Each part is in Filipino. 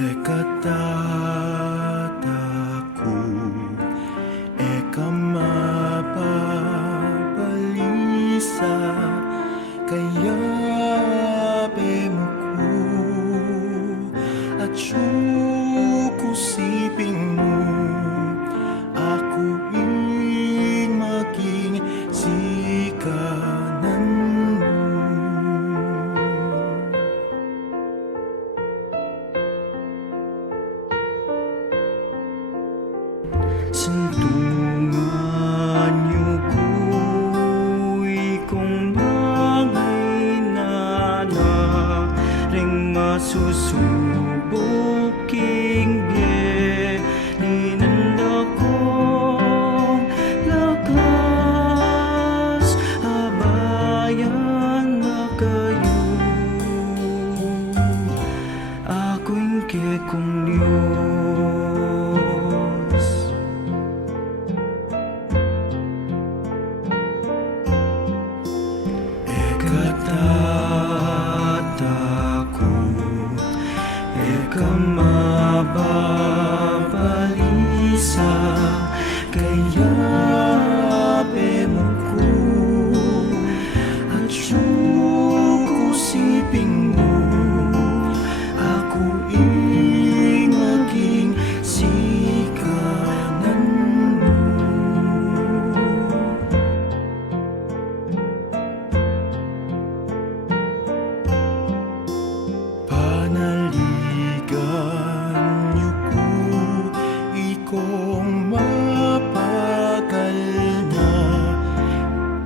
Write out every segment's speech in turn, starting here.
Ekatatakot, eka mapabalisa, kaya bemuku at sukusiping mo ako maging sikanan mo. Suntungan niyo ko'y kung bangay na ring masusubuking biyenin akong lakas, habayan na kayo, ako'y kekong Diyos. Ekatatakot, eka mababalisa, kaya bemuku at sukusiping mo ako maging sikanan mo. Panaligan niyo ko, ikong mapagal na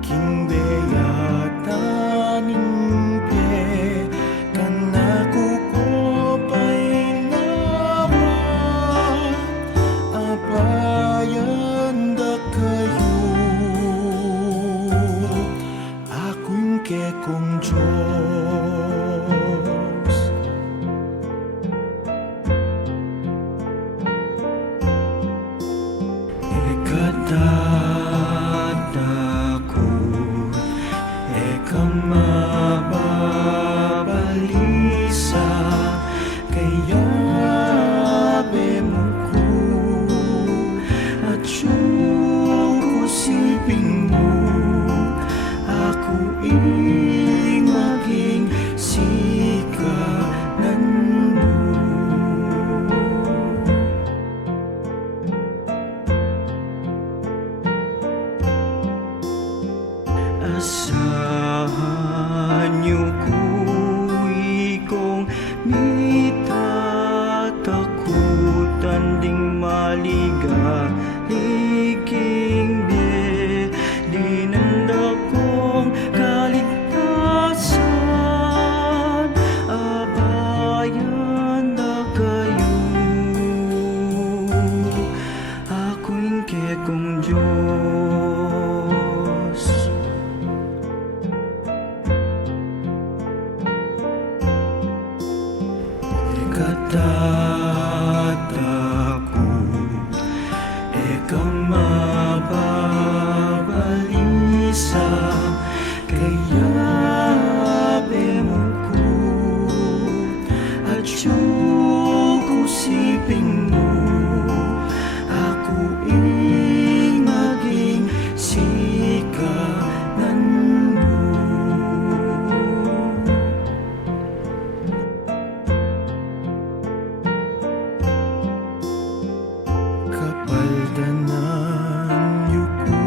kingbeyataning pye, kanako ko pa'y nawat, abayan da kayo, ako'y kekong Diyos. Ekatatakot, eka mababalisa, kaya bemuku at sukusiping mo ako maging sikanan mo. Asahan niyo ko'y kung mitatakutan ding maligaliging biye, dinanda kong kaligtasan, abayan na kayo, ako'y kekong Diyos. Ekatatakot, eka mababalisa, kaya bemuku at sukusiping mo ako maging sikanan mo. Kapaldanan niyo ko,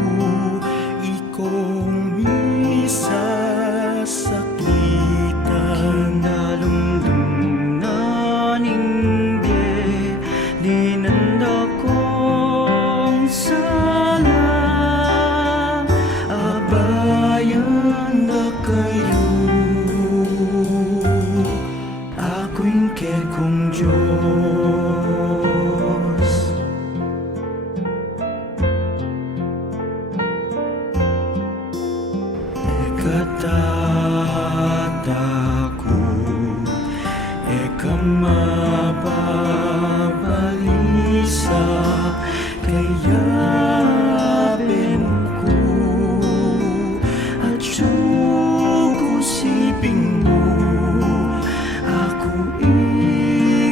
ikong misasakitan, kinalumdunaning biye, dinanda kong sala, abayan na kayo, ako'y kekong Diyos. Ekatatakot, eka mababalisa, kaya bemuku at sukusiping mo ako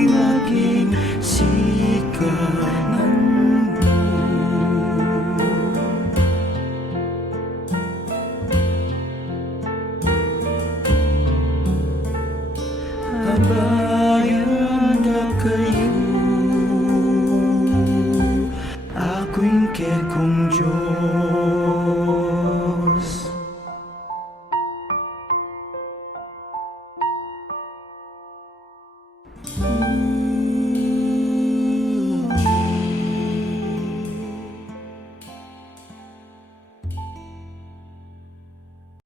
maging kabayan na kayo, ako'y kekong Diyos.